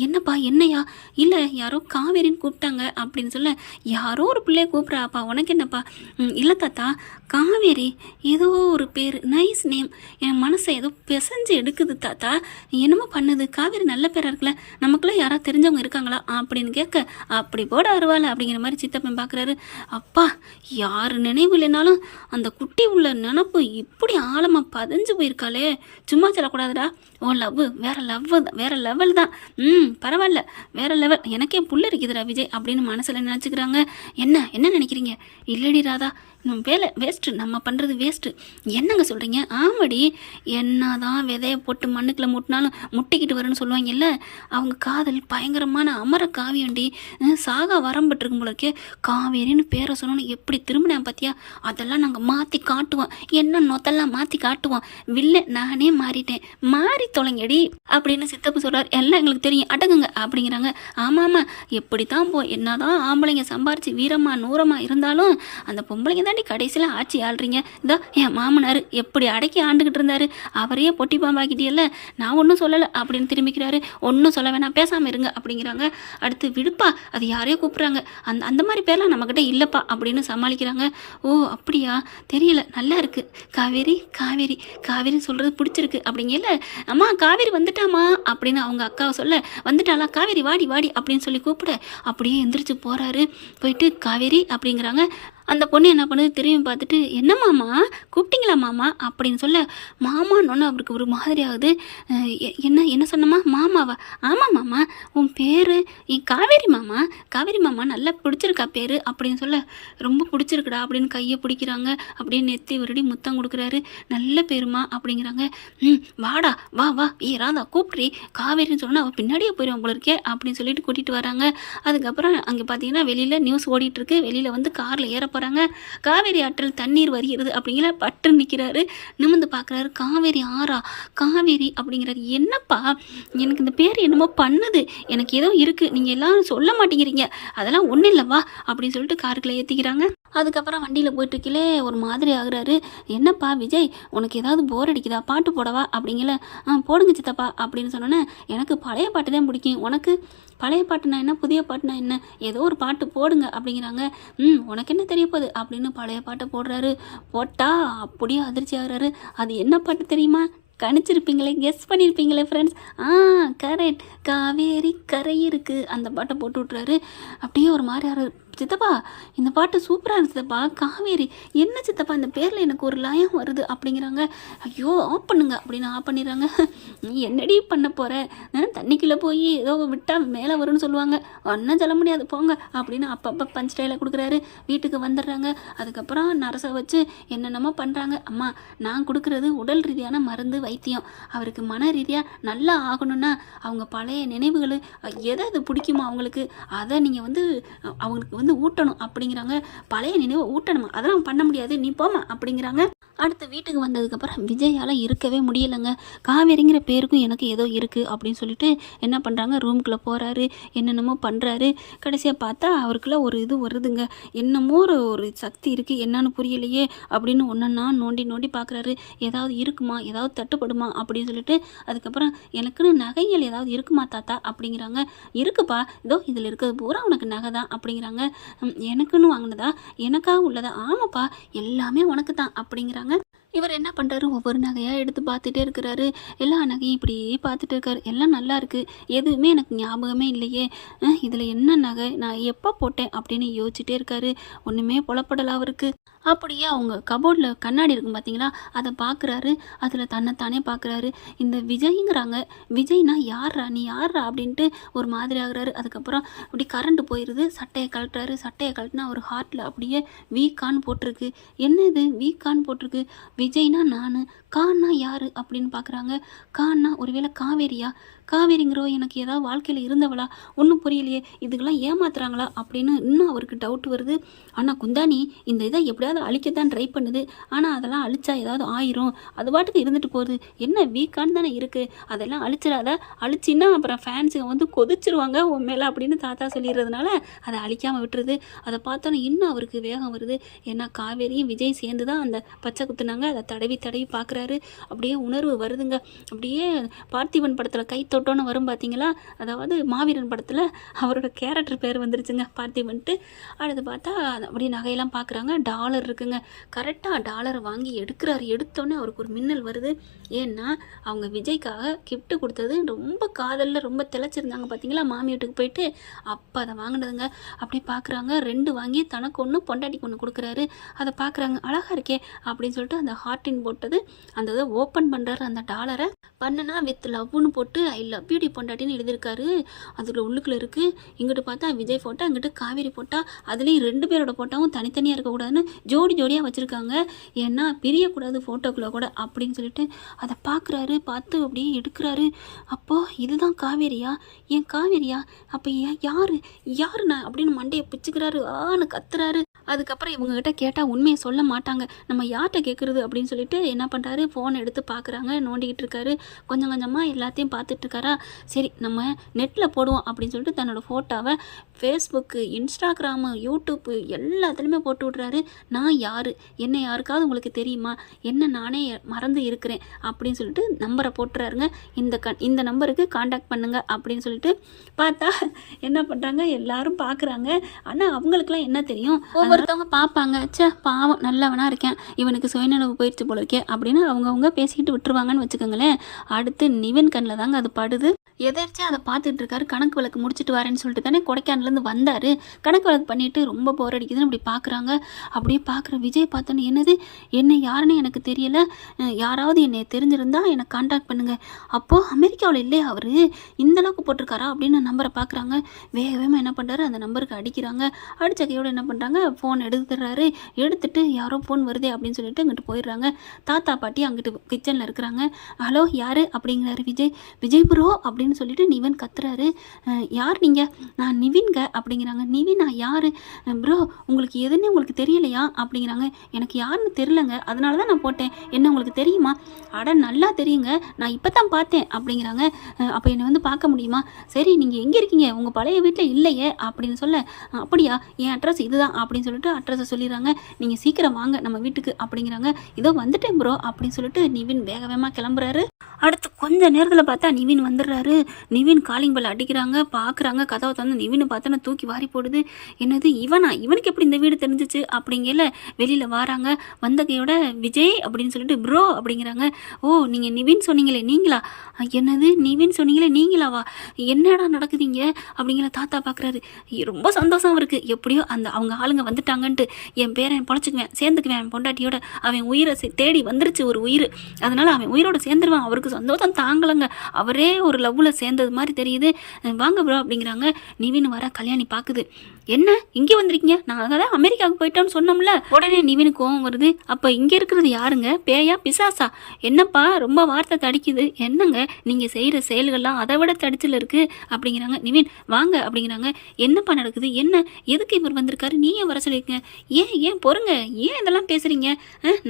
Speaker 1: என்னப்பா என்னையா? இல்லை யாரோ காவேரின்னு கூப்பிட்டாங்க. அப்படின்னு சொல்ல யாரோ ஒரு பிள்ளைய கூப்பிட்றாப்பா உனக்கு என்னப்பா? இல்லை தாத்தா காவேரி ஏதோ ஒரு பேர் நைஸ் நேம் என் மனசை ஏதோ பிசைஞ்சு எடுக்குது தாத்தா. என்னமோ பண்ணுது? காவேரி நல்ல பேராக இருக்குல்ல? நமக்குலாம் யாராவது தெரிஞ்சவங்க இருக்காங்களா? அப்படின்னு கேட்க அப்படி போட அருவாள் அப்படிங்கிற மாதிரி சித்தப்பன் பார்க்குறாரு. அப்பா யார் நினைவு இல்லைனாலும் அந்த குட்டி உள்ள நினப்பு இப்படி ஆழமாக பதஞ்சு போயிருக்காளே. சும்மா சொல்லக்கூடாதுடா. ஓ லவ் வேற லவ் வேற லெவல் தான். ம் பரவாயில்ல. வேற லெவல் எனக்கே புல் இருக்குதுடா விஜய் அப்படின்னு மனசில் நினச்சிக்கிறாங்க. என்ன என்ன நினைக்கிறீங்க? இல்லடி ராதா நம்ம வேலை வேஸ்ட்டு நம்ம பண்ணுறது வேஸ்ட்டு என்னங்க சொல்கிறீங்க ஆமாடி. என்னதான் விதைய போட்டு மண்ணுக்குள்ள முட்டினாலும் முட்டிக்கிட்டு வரும்னு சொல்லுவாங்கல்ல அவங்க காதல் பயங்கரமான அமர காவியண்டி சாகா வரம்பட்டுருக்கும் போலக்கே காவேரின்னு பேரை சொன்னோன்னு எப்படி திரும்பினேன் பார்த்தியா அதெல்லாம் நாங்கள் மாற்றி காட்டுவோம். என்ன நொத்தெல்லாம் மாற்றி காட்டுவோம். வில்ல நானே மாறிட்டேன். மாறி தொலைங்கடி அப்படின்னு சித்தப்பு சொல்கிறார் எல்லாம் எங்களுக்கு தெரியும். அடங்குங்க அப்படிங்கிறாங்க. ஆமாம் ஆமாம் எப்படி தான் போ என்னதான் ஆம்பளைங்க சம்பாரிச்சு வீரமாக நூறமாக இருந்தாலும் அந்த பொம்பளைங்க தாண்டி கடைசியில் ஆட்சி ஆள்றீங்க. இதோ என் மாமனார் எப்படி அடக்கி ஆண்டுகிட்டு இருந்தார். அவரையே பொட்டி பாம்பாக்கிட்டியல்ல. நான் ஒன்றும் சொல்லலை அப்படின்னு திரும்பிக்கிறாரு. ஒன்றும் சொல்ல வேணாம் பேசாமல் இருங்க அப்படிங்கிறாங்க. அடுத்து விடுப்பா அது யாரையோ கூப்பிட்றாங்க. அந்த அந்த மாதிரி பேர்லாம் நம்மக்கிட்ட இல்லைப்பா அப்படின்னு சமாளிக்கிறாங்க. ஓ அப்படியா? தெரியல. நல்லா இருக்குது காவேரி காவேரி காவேரி சொல்கிறது பிடிச்சிருக்கு அப்படிங்கல அம்மா காவேரி வந்துட்டாமா அப்படின்னு அவங்க அக்காவை சொல்ல வந்துட்டாளா? காவேரி வாடி வாடி அப்படின்னு சொல்லி கூப்பிட அப்படியே எந்திரிச்சு போகிறாரு போயிட்டு காவேரி அப்படிங்கிறாங்க. அந்த பொண்ணு என்ன பண்ணுது? திரும்பி பார்த்துட்டு என்ன மாமா? கூப்பிட்டீங்களா மாமா? அப்படின்னு சொல்ல மாமான்னு அவருக்கு ஒரு மாதிரி ஆகுது. எ- என்ன என்ன சொன்னமா மாமாவா? ஆமாம் மாமா. உன் பேர் என் காவேரி மாமா. காவேரி மாமா நல்லா பிடிச்சிருக்கா பேர் அப்படின்னு சொல்ல ரொம்ப பிடிச்சிருக்குடா அப்படின்னு கையை பிடிக்கிறாங்க. அப்படியே நெத்தி வருடி முத்தம் கொடுக்குறாரு. நல்ல பேருமா அப்படிங்கிறாங்க. ம் வாடா வா வா. ஏ ராதா கூப்பிட்றி. காவேரின்னு சொன்னால் அவள் பின்னாடியே போயிடும் போல இருக்கே அப்படின்னு சொல்லிட்டு கூட்டிகிட்டு வராங்க. அதுக்கப்புறம் அங்கே பார்த்தீங்கன்னா வெளியில் நியூஸ் ஓடிட்டுருக்கு வெளியில் வந்து காரில் ஏற போகிறாங்க காவேரி ஆற்றில் தண்ணீர் வருகிறது அப்படிங்கிற பட்டு நிற்கிறாரு நிமிந்து பார்க்குறாரு காவேரி ஆறா? காவேரி அப்படிங்கிறாரு. என்னப்பா? எனக்கு இந்த பேர் என்னமோ பண்ணுது. எனக்கு ஏதோ இருக்குது நீங்கள் எல்லாரும் சொல்ல மாட்டேங்கிறீங்க. அதெல்லாம் ஒன்றும் இல்லைவா அப்படின்னு சொல்லிட்டு காருக்குள்ளே ஏற்றிக்கிறாங்க அதுக்கப்புறம் வண்டியில் போயிட்டுருக்கிலே ஒரு மாதிரி ஆகுறாரு. என்னப்பா விஜய் உனக்கு ஏதாவது போர் அடிக்குதா? பாட்டு போடவா? அப்படிங்கல. ஆ போடுங்க சித்தப்பா அப்படின்னு சொன்னோன்னே எனக்கு பழைய பாட்டு தான் பிடிக்கும். உனக்கு பழைய பாட்டுனா என்ன? புதிய பாட்டுனா என்ன? ஏதோ ஒரு பாட்டு போடுங்க அப்படிங்கிறாங்க. ம் உனக்கு என்ன தெரிய போகுது? அப்படின்னு பழைய பாட்டை போடுறாரு. போட்டா அப்படியே அதிர்ச்சி ஆகுறாரு. அது என்ன பாட்டு தெரியுமா? கணிச்சிருப்பீங்களே கெஸ் பண்ணியிருப்பீங்களே ஃப்ரெண்ட்ஸ் ஆ கரெக்ட் காவேரி கரை இருக்குது அந்த பாட்டை போட்டு விட்றாரு அப்படியே ஒரு மாதிரி ஆறு சித்தப்பா இந்த பாட்டு சூப்பராக இருந்துச்சுதப்பா காவேரி என்ன சித்தப்பா இந்த பேரில் எனக்கு ஒரு லயம் வருது அப்படிங்கிறாங்க. ஐயோ ஆஃப் பண்ணுங்க அப்படின்னு ஆஃப் பண்ணிடுறாங்க. நீ என்னடி பண்ண போகிற தண்ணிக்குள்ளே போய் ஏதோ விட்டால் மேலே வரும்னு சொல்லுவாங்க. ஒன்றும் சொல்ல முடியாது போங்க அப்படின்னு அப்பப்போ பஞ்ச் ஸ்டைலில் கொடுக்குறாரு. வீட்டுக்கு வந்துடுறாங்க. அதுக்கப்புறம் நரசை வச்சு என்னென்னமோ பண்ணுறாங்க அம்மா நான் கொடுக்குறது உடல் ரீதியான மருந்து வைத்தியம். அவருக்கு மன ரீதியாக நல்லா ஆகணும்னா அவங்க பழைய நினைவுகள் எதை அது பிடிக்குமோ அவங்களுக்கு? அதை நீங்கள் வந்து அவங்களுக்கு வந்து வந்து ஊட்டணும் அப்படிங்கிறாங்க. பழைய நினைவை ஊட்டணுமா? அதெல்லாம் பண்ண முடியாது. நீ போமா அப்படிங்கிறாங்க. அடுத்து வீட்டுக்கு வந்ததுக்கப்புறம் விஜயால் இருக்கவே முடியலைங்க. காவேரிங்கிற பேருக்கும் எனக்கு ஏதோ இருக்குது அப்படின்னு சொல்லிட்டு என்ன பண்ணுறாங்க ரூம்குள்ளே போகிறாரு என்னென்னமோ பண்ணுறாரு கடைசியாக பார்த்தா அவருக்குள்ள ஒரு இது வருதுங்க. என்னமோ ஒரு ஒரு சக்தி இருக்குது என்னன்னு புரியலையே அப்படின்னு ஒன்றா நோண்டி நோண்டி பார்க்குறாரு ஏதாவது இருக்குமா? ஏதாவது தட்டுப்படுமா? அப்படின்னு சொல்லிட்டு அதுக்கப்புறம் எனக்குன்னு நகைகள் ஏதாவது இருக்குமா தாத்தா? அப்படிங்கிறாங்க. இருக்குப்பா. இதோ இதில் இருக்கிறது பூரா உனக்கு நகை தான் அப்படிங்கிறாங்க. எனக்குன்னு வாங்கினதா? எனக்காக உள்ளதா? ஆமாப்பா எல்லாமே உனக்கு தான் அப்படிங்கிறாங்க. இவர் என்ன பண்ணுறாரு ஒவ்வொரு நகையாக எடுத்து பார்த்துட்டே இருக்கிறாரு. எல்லா நகையும் இப்படியே பார்த்துட்டு இருக்காரு. எல்லாம் நல்லா இருக்குது எதுவுமே எனக்கு ஞாபகமே இல்லையே. இதில் என்ன நகை? நான் எப்போ போட்டேன் அப்படின்னு யோசிச்சுட்டே இருக்காரு. ஒன்றுமே புலப்படல அவருக்கு. அப்படியே அவங்க கபோர்டில் கண்ணாடி இருக்கும் பார்த்தீங்களா அதை பார்க்குறாரு அதில் தன்னைத்தானே பார்க்குறாரு இந்த விஜய்ங்கிறாங்க விஜய்னா யார்ரா நீ யார்ரா அப்படின்ட்டு ஒரு மாதிரி ஆகுறாரு. அதுக்கப்புறம் அப்படி கரண்ட் போயிடுது சட்டையை கழட்டுறாரு. சட்டையை கழட்டினா ஒரு ஹார்ட்டில் அப்படியே வீக்கான்னு போட்டிருக்கு. என்ன இது வீக்கான்னு போட்டிருக்கு? விஜய்னா நான். கான்னா யார்? அப்படின்னு பார்க்குறாங்க கான்னா ஒருவேளை காவேரியா? காவேரிங்கிறோ எனக்கு ஏதாவது வாழ்க்கையில் இருந்தவளா? ஒன்றும் புரியலையே. இதுக்கெல்லாம் ஏமாத்துறாங்களா? அப்படின்னு இன்னும் அவருக்கு டவுட் வருது. ஆனால் குந்தானி இந்த இதை எப்படியாவது அழிக்கத்தான் ட்ரை பண்ணுது. ஆனால் அதெல்லாம் அழிச்சா ஏதாவது ஆயிரும். அது பாட்டுக்கு இருந்துட்டு போகுது. என்ன வீக்கான்னு தானே இருக்குது அதெல்லாம் அழிச்சிடாத. அழிச்சின்னா அப்புறம் ஃபேன்ஸுங்க வந்து கொதிச்சிருவாங்க உன் மேலே அப்படின்னு தாத்தா சொல்லிடுறதுனால அதை அழிக்காமல் விட்டுருது. அதை பார்த்தோன்னே இன்னும் அவருக்கு வேகம் வருது. ஏன்னா காவேரியும் விஜய் சேர்ந்து தான் அந்த பச்சை குத்துனாங்க. அதை தடவி தடவி பார்க்குறாரு. அப்படியே உணர்வு வருதுங்க. அப்படியே பார்த்திபன் படத்தில் கை தொட்டோன்னு வரும் பார்த்தீங்களா அதாவது மாவீரன் படத்தில் அவரோட கேரக்டர் பேர் வந்துருச்சுங்க பார்த்திபன்ட்டு. அடுத்து பார்த்தா அப்படியே நகையெல்லாம் பார்க்குறாங்க டாலர் இருக்குங்க. கரெக்டாக டாலரை வாங்கி எடுக்கிறாரு. எடுத்தோன்னே அவருக்கு ஒரு மின்னல் வருது. ஏன்னா அவங்க விஜய்க்காக கிஃப்ட்டு கொடுத்தது ரொம்ப காதலில் ரொம்ப திளைச்சிருந்தாங்க பார்த்தீங்களா மாமி வீட்டுக்கு போயிட்டு அப்போ அதை வாங்கினதுங்க. அப்படி பார்க்குறாங்க ரெண்டு வாங்கி தனக்கு ஒன்று பொண்டாட்டிக்கு ஒன்று கொடுக்குறாரு. அதை பார்க்குறாங்க அழகாக இருக்கே அப்படின்னு சொல்லிட்டு அந்த ஹார்ட்டின் போட்டது. அந்த இதை ஓப்பன் பண்ணுறாரு அந்த டாலரை. பண்ணனா வித் லவ்னு போட்டு ஐ லவ் யூடி பொண்டாட்டின்னு எழுதியிருக்காரு. அதில் உள்ளுக்குள்ளே இருக்குது இங்கிட்டு பார்த்தா விஜய் ஃபோட்டோ அங்கிட்டு காவேரி ஃபோட்டோ அதுலேயும் ரெண்டு பேரோட ஃபோட்டோவும் தனித்தனியாக இருக்கக்கூடாதுன்னு ஜோடி ஜோடியாக வச்சுருக்காங்க. ஏன்னா பிரியக்கூடாது ஃபோட்டோக்குள்ளே கூட அப்படின்னு சொல்லிட்டு அதை பார்க்குறாரு பார்த்து அப்படியே எடுக்கிறாரு. அப்போது இதுதான் காவேரியா? ஏன் காவேரியா? அப்போ ஏன் யார்? யார் நான் அப்படின்னு மண்டையை பிச்சுக்கிறாரு. ஆன்னு கத்துறாரு. அதுக்கப்புறம் இவங்ககிட்ட கேட்டால் உண்மையை சொல்ல மாட்டாங்க. நம்ம யார்கிட்ட கேட்குறது அப்படின்னு சொல்லிட்டு என்ன பண்ணுறாரு ஃபோன் எடுத்து பார்க்குறாங்க நோண்டிக்கிட்டு இருக்காரு. கொஞ்சம் கொஞ்சமாக எல்லாத்தையும் பார்த்துட்ருக்காரா சரி நம்ம நெட்டில் போடுவோம் அப்படின்னு சொல்லிட்டு தன்னோட ஃபோட்டோவை ஃபேஸ்புக்கு இன்ஸ்டாகிராமு யூடியூப்பு எல்லாத்துலேயுமே போட்டு விட்றாரு. நான் யார்? என்ன யாருக்காவது உங்களுக்கு தெரியுமா? என்ன நானே மறந்து இருக்கிறேன் அப்படின்னு சொல்லிட்டு நம்பரை போட்டுறாருங்க. இந்த க இந்த நம்பருக்கு காண்டாக்ட் பண்ணுங்க அப்படின்னு சொல்லிட்டு பார்த்தா என்ன பண்ணுறாங்க எல்லாரும் பார்க்குறாங்க ஆனால் அவங்களுக்குலாம் என்ன தெரியும்? ஒவ்வொருத்தவங்க பார்ப்பாங்க சே பாவம் நல்லவனாக இருக்கேன். இவனுக்கு சுயநலவு போயிடுச்சு போல இருக்கே அப்படின்னு அவங்கவுங்க பேசிக்கிட்டு விட்டுருவாங்கன்னு வச்சுக்கோங்களேன். அடுத்து நிவின் கண்ணில் தாங்க அது படுது. எதாச்சும் அதை பார்த்துட்டு இருக்காரு கணக்கு வழக்கு முடிச்சுட்டு வரேன்னு சொல்லிட்டு தானே கொடைக்கானலேருந்து வந்தார். கணக்கு வழக்கு பண்ணிட்டு ரொம்ப போர் அடிக்குதுன்னு அப்படி பார்க்குறாங்க. அப்படியே பார்க்குற விஜய் பார்த்தோன்னே என்னது? என்ன யாருன்னு எனக்கு தெரியல. யாராவது என்னை தெரிஞ்சிருந்தா என்னை காண்டாக்ட் பண்ணுங்கள் அப்போது அமெரிக்காவில் இல்லையா அவர்? இந்த அளவுக்கு போட்டிருக்காரா? அப்படின்னு நம்பரை பார்க்குறாங்க. வேக வேகமாக என்ன பண்ணுறாரு அந்த நம்பருக்கு அடிக்கிறாங்க. அடிச்ச கையோட என்ன பண்ணுறாங்க ஃபோன் எடுத்துடுறாரு. எடுத்துட்டு யாரோ ஃபோன் வருதே அப்படின்னு சொல்லிட்டு அங்கிட்டு போயிடுறாங்க. தாத்தா பாட்டி அங்கிட்டு கிச்சனில் இருக்கிறாங்க. ஹலோ யார்? அப்படிங்கிறாரு விஜய். விஜய் ப்ரோ அப்படின்னு சொல்லிட்டு நிவன் கத்துறாரு. யார் நீங்கள் நான் நிவின்க அப்படிங்கிறாங்க. நிவினா யார்? ப்ரோ உங்களுக்கு எதுன்னு உங்களுக்கு தெரியலையா? அப்படிங்கிறாங்க. எனக்கு யாருன்னு தெரிலங்க அதனால தான் நான் போட்டேன். என்ன உங்களுக்கு தெரியுமா? அட நல்லா தெரியுங்க. நான் இப்போ தான் பார்த்தேன் அப்படிங்கிறாங்க. அப்போ என்னை வந்து பார்க்க முடியுமா? சரி நீங்கள் எங்கே இருக்கீங்க? உங்கள் பழைய வீட்டில் இல்லையே அப்படின்னு சொல்ல. அப்படியா. என் அட்ரஸ் இதுதான் அப்படின்னு சொல்லி சொல்லிட்டு அட்ரஸை சொல்லிடுறாங்க. நீங்கள் சீக்கிரம் வாங்க நம்ம வீட்டுக்கு அப்படிங்கிறாங்க. இதோ வந்துட்டேன் ப்ரோ அப்படின்னு சொல்லிட்டு நிவின் வேக வேகமாக கிளம்புறாரு. அடுத்து கொஞ்ச நேரத்தில் பார்த்தா நிவின் வந்துடுறாரு. நிவின் காலிங் பெல் அடிக்கிறாங்க. பார்க்குறாங்க கதவை தந்து நிவினை பார்த்தோன்னா தூக்கி வாரி போடுது. என்னது இவனா? இவனுக்கு எப்படி இந்த வீடு தெரிஞ்சிச்சு? அப்படிங்கல வெளியில் வராங்க. வந்தகையோட விஜய் அப்படின்னு சொல்லிட்டு ப்ரோ அப்படிங்கிறாங்க. ஓ நீங்கள் நிவின் சொன்னீங்களே நீங்களா? என்னது? நிவின் சொன்னீங்களே நீங்களாவா? என்னடா நடக்குதுங்க அப்படிங்கிற தாத்தா பார்க்குறாரு ரொம்ப சந்தோஷம் இருக்குது எப்படியோ அந்த அவங்க ஆளுங்க வந்துட்டாங்கன்ட்டு என் பேரன் பொழைச்சிக்குவேன் சேர்ந்துக்குவேன். என் பொண்டாட்டியோட அவன் உயிரை தேடி வந்துருச்சு ஒரு உயிர். அதனால அவன் உயிரோட சேர்ந்துருவான். அவருக்கு சந்தோஷம் தாங்கலைங்க. அவரே ஒரு லவ்வில் சேர்ந்தது மாதிரி தெரியுது. வாங்க ப்ரோ அப்படிங்கிறாங்க. நிவின் வர கல்யாணி பார்க்குது என்ன? இங்கே வந்திருக்கீங்க? நாங்கள் தான் அமெரிக்காவுக்கு போயிட்டோம்னு சொன்னோம்ல. உடனே நிவினு கோவம் வருது. அப்போ இங்கே இருக்கிறது யாருங்க? பேயா? பிசாசா? என்னப்பா? ரொம்ப வார்த்தை தடிக்குது. என்னங்க? நீங்கள் செய்கிற செயல்கள்லாம் அதை விட தடிச்சில் இருக்கு அப்படிங்கிறாங்க. நிவின் வாங்க அப்படிங்கிறாங்க. என்னப்பா நடக்குது? என்ன? எதுக்கு இவர் வந்திருக்காரு? நீயே வர சொல்லி சொல்லியிருக்கீங்க ஏன் ஏன் பொறுங்க? ஏன் இதெல்லாம் பேசுகிறீங்க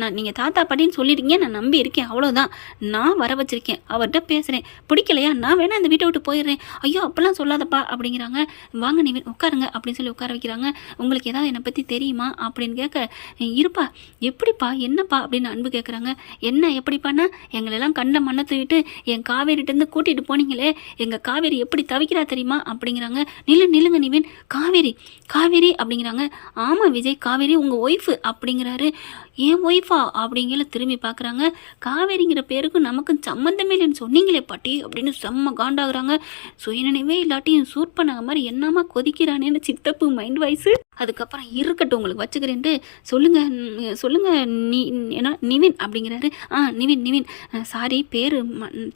Speaker 1: நான் நீங்கள் தாத்தா பாட்டின்னு சொல்லிட்டீங்க. நான் நம்பி இருக்கேன். அவ்வளோதான் நான் வர வச்சிருக்கேன். அவர்கிட்ட பேசுகிறேன் பிடிக்கலையா? நான் வேணா அந்த வீட்டை விட்டு போயிடுறேன். ஐயோ அப்போல்லாம் சொல்லாதப்பா அப்படிங்கிறாங்க. வாங்க நீ உட்காருங்க அப்படின்னு சொல்லி உட்கார வைக்கிறாங்க. உங்களுக்கு ஏதாவது என்னை பற்றி தெரியுமா? அப்படின்னு கேட்க இருப்பா. எப்படிப்பா? என்னப்பா? அப்படின்னு அன்பு கேட்குறாங்க என்ன? எப்படிப்பானா எங்களெல்லாம் கண்ட மண்ணை தூக்கிட்டு என் காவேரிட்டேருந்து கூட்டிகிட்டு போனீங்களே. எங்கள் காவேரி எப்படி தவிக்கிறா தெரியுமா? அப்படிங்கிறாங்க. நில்லு நில்லுங்க நிவின். காவேரி காவேரி அப்படிங்கிறாங்க. ஆமாம் விஜய் காவேரி உங்கள் ஒய்ஃபு அப்படிங்கிறாரு. ஏன் ஒய்ஃபா அப்படிங்கிற திரும்பி பார்க்குறாங்க காவேரிங்கிற பேருக்கும் நமக்கும் சம்மந்தமே இல்லைன்னு சொன்னீங்களே பாட்டி அப்படின்னு செம்ம காண்டாகிறாங்க. சுயநினைவே இல்லாட்டியும் சூட் பண்ணாத மாதிரி என்னமா கொதிக்கிறானேன்னு சித்தப்பு மைண்ட் வாய்ஸு அதுக்கப்புறம் இருக்கட்டும் உங்களுக்கு வச்சுக்கிறேன்ட்டு சொல்லுங்க சொல்லுங்கள் சொல்லுங்க நீ என்ன நிவின் அப்படிங்கிறாரு. ஆ நிவின் நிவின். சாரி பேர்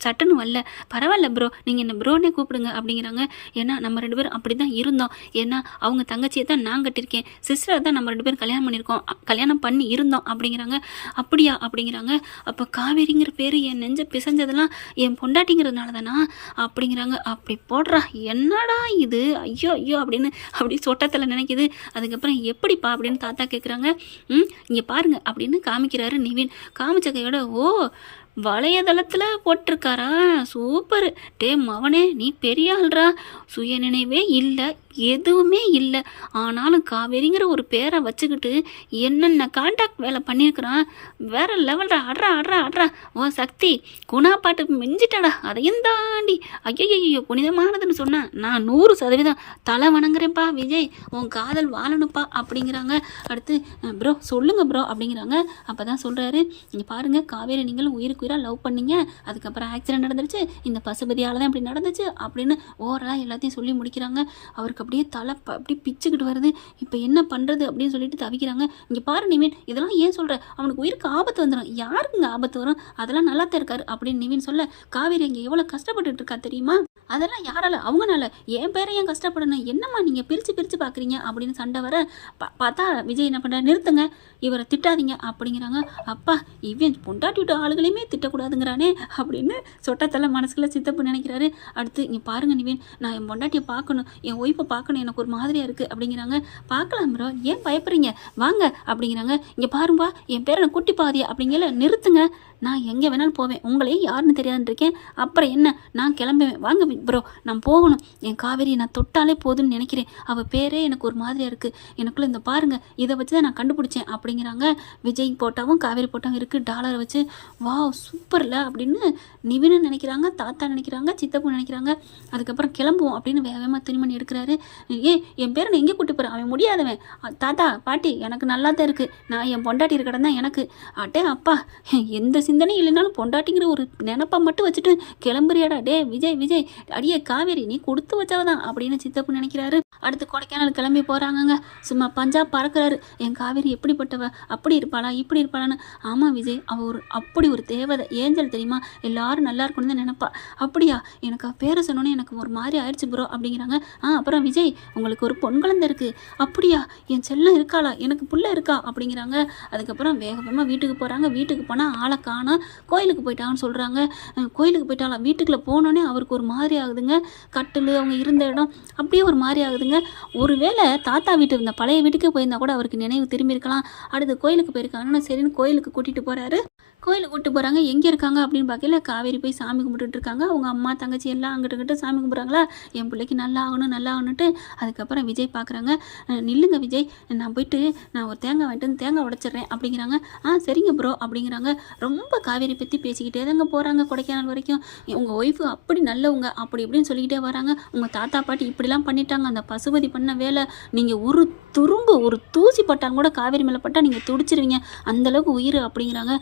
Speaker 1: சட்டுன்னு வரல. பரவாயில்ல ப்ரோ நீங்கள் என்ன ப்ரோனே கூப்பிடுங்க அப்படிங்கிறாங்க. ஏன்னா நம்ம ரெண்டு பேரும் அப்படி தான் இருந்தோம். ஏன்னா அவங்க தங்கச்சியை தான் நான் கட்டியிருக்கேன். சிஸ்டரை தான் நம்ம ரெண்டு பேரும் கல்யாணம் பண்ணியிருக்கோம். கல்யாணம் பண்ணி இருந்தோம் அப்படிங்கிறாங்க. அப்படியா அப்படிங்கிறாங்க. அப்போ காவேரிங்கிற பேர் என் நெஞ்ச பிசைஞ்சதெல்லாம் என் பொண்டாட்டிங்கிறதுனால தானா? அப்படிங்கிறாங்க. அப்படி போடுறா. என்னடா இது? ஐயோ ஐயோ அப்படின்னு அப்படி சொட்டத்தில் நினைக்கிது. அதுக்கப்புறம் எப்படிப்பா அப்படின்னு தாத்தா கேட்குறாங்க ம் இங்கே பாருங்க அப்படின்னு காமிக்கிறாரு நிவின். காமிச்ச கையோட ஓ வளையதளத்தில் போட்டிருக்காரா? சூப்பர். டே மவனே நீ பெரிய ஆள்றா சுயநினைவே இல்லை எதுவுமே இல்லை. ஆனாலும் காவேரிங்கிற ஒரு பேரை வச்சுக்கிட்டு என்னென்ன காண்டாக்ட் வேலை பண்ணியிருக்கிறான்? வேற லெவல்டா அட்ரா அட்ரா அட்ரா. ஓ சக்தி குணா பாட்டு மிஞ்சிட்டடா. அதையும் தாண்டி. ஐயோ புனிதமானதுன்னு சொன்னேன் நான் நூறு சதவீதம் தலை வணங்குறேன்ப்பா விஜய். உன் காதல் வாழணுப்பா அப்படிங்கிறாங்க. அடுத்து ப்ரோ சொல்லுங்கள் ப்ரோ அப்படிங்கிறாங்க. அப்போ தான் சொல்கிறாரு இங்கே பாருங்கள் காவேரி நீங்கள் உயிருக்கு உயிராக லவ் பண்ணீங்க. அதுக்கப்புறம் ஆக்சிடென்ட் நடந்துருச்சு. இந்த பசுபதியால் தான் இப்படி நடந்துச்சு அப்படின்னு ஓவராலாக எல்லாத்தையும் சொல்லி முடிக்கிறாங்க. அவருக்கு அப்படியே தலை ப- அப்படியே பிச்சுக்கிட்டு வருது. இப்போ என்ன பண்ணுறது அப்படின்னு சொல்லிட்டு தவிக்கிறாங்க. இங்கே பாரு நிவின் இதெல்லாம் ஏன் சொல்கிற அவனுக்கு உயிருக்கு ஆபத்து வந்துடும் யாருக்குங்க ஆபத்து வரும்? அதெல்லாம் நல்லா தான் இருக்காரு அப்படின்னு நிவின் சொல்ல காவேரி இங்கே எவ்வளோ கஷ்டப்பட்டுட்டு இருக்கா தெரியுமா? அதெல்லாம் யாரால? அவங்கனால. என் பேரை ஏன் கஷ்டப்படணும்? என்னம்மா நீங்கள் பிரித்து பிரித்து பார்க்குறீங்க அப்படின்னு சண்டை வர பார்த்தா விஜய் என்ன பண்ணுறாரு நிறுத்துங்க. இவரை திட்டாதீங்க. அப்படிங்கிறாங்க. அப்பா இவன் பொண்டாட்டி விட்ட ஆளுகளையுமே திட்டக்கூடாதுங்கிறானே அப்படின்னு சொட்டத்தலை மனசுக்குள்ள சித்தப்பு நினைக்கிறாரு. அடுத்து இங்கே பாருங்க நிவேன் நான் என் பொண்டாட்டியை பார்க்கணும். என் ஒய்ஃபை பார்க்கணும். எனக்கு ஒரு மாதிரியாக இருக்குது அப்படிங்கிறாங்க. பார்க்கலாம் ப்ரோ ஏன் பயப்படுறீங்க? வாங்க. அப்படிங்கிறாங்க. இங்கே பாரும்பா என் பேரை குட்டி பாதியா அப்படிங்கிற நிறுத்துங்க. நான் எங்கே வேணாலும் போவேன். உங்களையும் யாருன்னு தெரியாதுன்னு இருக்கேன். அப்புறம் என்ன? நான் கிளம்புவேன். வாங்க ப்ரோ நான் போகணும். என் காவேரி நான் தொட்டாலே போதும்னு நினைக்கிறேன். அவள் பேரே எனக்கு ஒரு மாதிரியாக இருக்குது எனக்குள்ளே இந்த பாருங்கள் இதை வச்சு தான் நான் கண்டுபிடிச்சேன். அப்படிங்கிறாங்க. விஜய் போட்டாவும் காவேரி போட்டாவும் இருக்குது டாலரை வச்சு வாவ் சூப்பரில் அப்படின்னு நிவின்னு நினைக்கிறாங்க தாத்தா நினைக்கிறாங்க சித்தப்பு நினைக்கிறாங்க. அதுக்கப்புறம் கிளம்புவோம் அப்படின்னு வேக வேகமாக துணிமணி எடுக்கிறாரு. ஏ என் பேரை நான் எங்கே கூட்டி போகிறேன் அவன் முடியாதவன். தாத்தா பாட்டி எனக்கு நல்லா தான் இருக்குது நான் என் பொண்டாட்டி இருக்கடம் தான் எனக்கு. அட்டே அப்பா எந்த சிந்தனையும் இல்லைனாலும் பொண்டாட்டிங்கிற ஒரு நினப்பை மட்டும் வச்சுட்டு கிளம்புறியாடா. டே விஜய் விஜய் அடியே காவேரி நீ கொடுத்து வச்சவதான் அப்படின்னு சித்தப்பு நினைக்கிறாரு. அடுத்து கொடைக்கானல் கிளம்பி போகிறாங்கங்க சும்மா பஞ்சாப் பறக்கிறாரு. என் காவேரி எப்படிப்பட்டவ? அப்படி இருப்பாளா? இப்படி இருப்பாளான்னு. ஆமாம் விஜய் அவ ஒரு அப்படி ஒரு தேவை தேவதை ஏஞ்சல் தெரியுமா? எல்லாரும் நல்லா இருக்கணும்னு தான் நினைப்பா. அப்படியா? எனக்கு பேரை சொன்னோன்னே எனக்கு ஒரு மாதிரி ஆயிடுச்சு ப்ரோ அப்படிங்கிறாங்க. ஆ அப்புறம் விஜய் உங்களுக்கு ஒரு பொன் குழந்தை இருக்குது அப்படியா? என் செல்லம் இருக்காளா? எனக்கு புள்ள இருக்கா? அப்படிங்கிறாங்க. அதுக்கப்புறம் வேக வேகமாக வீட்டுக்கு போகிறாங்க வீட்டுக்கு போனால் ஆளை காணோம். கோயிலுக்கு போயிட்டாங்கன்னு சொல்கிறாங்க கோயிலுக்கு போயிட்டாளா? வீட்டுக்குள்ளே போனோன்னே அவருக்கு ஒரு மாதிரி ஆகுதுங்க. கட்டில் அவங்க இருந்த இடம் அப்படியே ஒரு மாதிரி ஆகுதுங்க. ஒருவேளை தாத்தா வீட்டு இருந்த பழைய வீட்டுக்கே போயிருந்தா கூட அவருக்கு நினைவு திரும்பியிருக்கலாம் அடுத்து கோயிலுக்கு போயிருக்காங்கன்னா சரின்னு கோயிலுக்கு கூட்டிகிட்டு போகிறாரு கோயிலுக்கு கூப்பிட்டு போகிறாங்க எங்கே இருக்காங்க அப்படின்னு பார்க்கல காவேரி போய் சாமி கும்பிட்டுட்டு இருக்காங்க. அவங்க அம்மா தங்கச்சி எல்லாம் அங்கிட்ட கிட்ட சாமி கும்பிட்றாங்களா? என் பிள்ளைக்கு நல்லா ஆகணும் நல்லா ஆகணுன்ட்டு அதுக்கப்புறம் விஜய் பார்க்குறாங்க. நில்லுங்க விஜய். நான் போயிட்டு நான் ஒரு தேங்காய் வாங்கிட்டு வந்து தேங்காய் உடைச்சிட்றேன் அப்படிங்கிறாங்க. ஆ சரிங்க ப்ரோ அப்படிங்கிறாங்க. ரொம்ப காவேரி பற்றி பேசிக்கிட்டே தாங்க போகிறாங்க கொடைக்கானல் வரைக்கும். உங்கள் ஒய்ஃபு அப்படி நல்லவங்க அப்படி இப்படின்னு சொல்லிக்கிட்டே வராங்க. உங்கள் தாத்தா பாட்டி இப்படிலாம் பண்ணிட்டாங்க. அந்த பசுபதி பண்ண வேலை நீங்கள் ஒரு துரும்பு ஒரு தூசி பட்டாங்க கூட காவேரி மேலே பட்டால் நீங்கள் துடிச்சிருவீங்க. அந்தளவுக்கு உயிர் அப்படிங்கிறாங்க.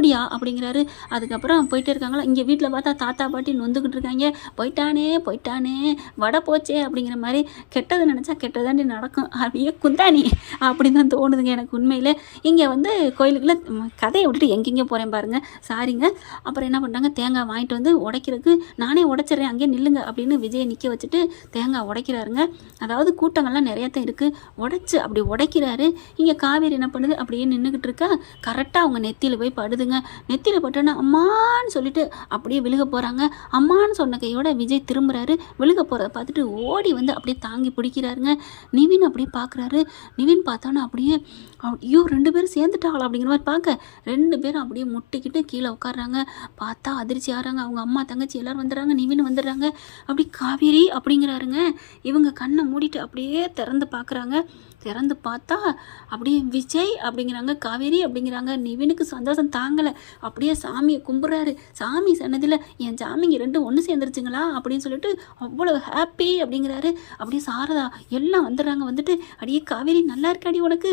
Speaker 1: அப்படியா? அப்படிங்கிறாரு. அதுக்கப்புறம் போயிட்டே இருக்காங்களா? இங்கே வீட்டில் பார்த்தா தாத்தா பாட்டி நொந்துக்கிட்டு இருக்காங்க. போயிட்டானே போயிட்டானே வடை போச்சே அப்படிங்கிற மாதிரி கெட்டது நினச்சா கெட்டதாண்டி நடக்கும். அப்படியே குந்தானி அப்படி தான் தோணுதுங்க எனக்கு உண்மையில். இங்கே வந்து கோயிலுக்குள்ள கதையை விட்டுட்டு எங்கெங்கே போகிறேன் பாருங்கள் சாரிங்க. அப்புறம் என்ன பண்ணுறாங்க தேங்காய் வாங்கிட்டு வந்து உடைக்கிறதுக்கு நானே உடைச்சிட்றேன் அங்கேயே நில்லுங்க அப்படின்னு விஜயை நிற்க வச்சுட்டு தேங்காய் உடைக்கிறாருங்க. அதாவது கூட்டங்கள்லாம் நிறையா தான் இருக்குது உடைச்சு அப்படி உடைக்கிறாரு. இங்கே காவேரி என்ன பண்ணுது? அப்படியே நின்றுக்கிட்டு இருக்கா. கரெக்டாக அவங்க நெத்தியில் போய் படுதுங்க. பட்டுருதுங்க நெத்தியில் பட்டோன்னா அம்மான்னு சொல்லிட்டு அப்படியே விழுக போகிறாங்க அம்மான்னு சொன்ன கையோட விஜய் திரும்புறாரு. விழுக போகிறத பார்த்துட்டு ஓடி வந்து அப்படியே தாங்கி பிடிக்கிறாருங்க. நிவின் அப்படியே பார்க்குறாரு நிவின் பார்த்தோன்னா அப்படியே ஐயோ ரெண்டு பேரும் சேர்ந்துட்டாங்களா? அப்படிங்கிற மாதிரி பார்க்க ரெண்டு பேரும் அப்படியே முட்டிக்கிட்டு கீழே உட்காடுறாங்க பார்த்தா அதிர்ச்சி ஆறாங்க. அவங்க அம்மா தங்கச்சி எல்லோரும் வந்துடுறாங்க. நிவின் வந்துடுறாங்க. அப்படி காவேரி அப்படிங்கிறாருங்க. இவங்க கண்ணை மூடிட்டு அப்படியே திறந்து பார்க்குறாங்க திறந்து பார்த்தா அப்படியே விஜய் அப்படிங்கிறாங்க காவேரி அப்படிங்கிறாங்க நிவினுக்கு சந்தோஷம் தாங்கலை. அப்படியே சாமியை கும்பிட்றாரு. சாமி சன்னதியில் என் சாமிங்க ரெண்டும் ஒன்று சேர்ந்துருச்சுங்களா? அப்படின்னு சொல்லிட்டு அவ்வளோ ஹாப்பி அப்படிங்கிறாரு. அப்படியே சாரதா எல்லாம் வந்துடுறாங்க. வந்துட்டு அடியே காவேரி நல்லா இருக்காடி உனக்கு.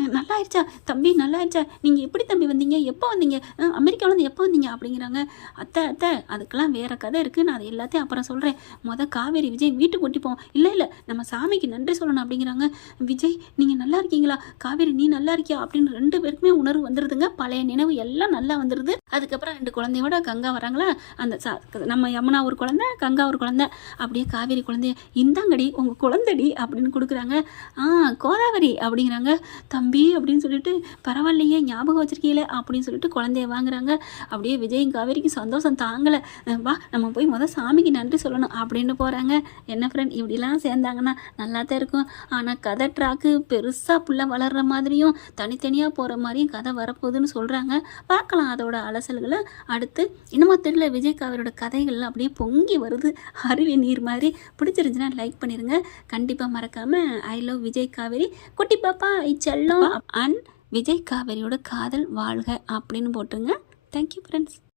Speaker 1: நல்லா ஆயிடுச்சா தம்பி நல்லா ஆயிடுச்சா நீங்கள் எப்படி தம்பி வந்தீங்க? எப்போ வந்தீங்க? அமெரிக்காவிலேருந்து எப்போ வந்தீங்க? அப்படிங்கிறாங்க. அத்தை அத்தை அதுக்கெல்லாம் வேறு கதை இருக்குது நான் அதை எல்லாத்தையும் அப்புறம் சொல்கிறேன் மொதல் காவேரி விஜய் வீட்டுக்கு ஒட்டிப்போம் இல்லை இல்லை நம்ம சாமிக்கு நன்றி சொல்லணும் அப்படிங்கிறாங்க. விஜய் நீங்கள் நல்லா இருக்கீங்களா? காவேரி நீ நல்லா இருக்கியா? அப்படின்னு ரெண்டு பேருக்குமே உணர்வு வந்துடுதுங்க பழைய நினைவு எல்லாம் நல்லா வந்துடுது அதுக்கப்புறம் ரெண்டு குழந்தையோட கங்கா வராங்களா? அந்த சா- நம்ம யமுனா ஒரு குழந்தை கங்கா ஒரு குழந்தை. அப்படியே காவேரி குழந்தைய இந்தாங்கடி உங்கள் குழந்தடி அப்படின்னு கொடுக்குறாங்க. ஆ கோதாவரி அப்படிங்கிறாங்க. தம்பி அப்படின்னு சொல்லிட்டு பரவாயில்லையே ஞாபகம் வச்சிருக்கீங்களே அப்படின்னு சொல்லிட்டு குழந்தைய வாங்குறாங்க. அப்படியே விஜயும் காவேரிக்கு சந்தோஷம் தாங்கலை. வா நம்ம போய் முதல் சாமிக்கு நன்றி சொல்லணும் அப்படின்னு போகிறாங்க என்ன ஃப்ரெண்ட் இப்படிலாம் சேர்ந்தாங்கன்னா நல்லா தான் இருக்கும். ஆனால் கதை ட்ராக்கு பெருசாக புள்ள வளர்கிற மாதிரியும் தனித்தனியாக போகிற மாதிரியும் கதை வரப்போகுதுன்னு சொல்கிறாங்க பார்க்கலாம் அதோட அலசல்களை. அடுத்து இன்னமும் தெரியல விஜய் காவேரியோட கதைகள் அப்படியே பொங்கி வருது. அருவி நீர் மாதிரி. பிடிச்சிருந்துச்சுன்னா லைக் பண்ணிடுங்க கண்டிப்பாக மறக்காமல் ஐ லவ் விஜய் காவேரி. குட்டி பாப்பா ஐ அண்ட் விஜய் காவேரியோட காதல் வாழ்க அப்படின்னு போட்டுருங்க. Thank you friends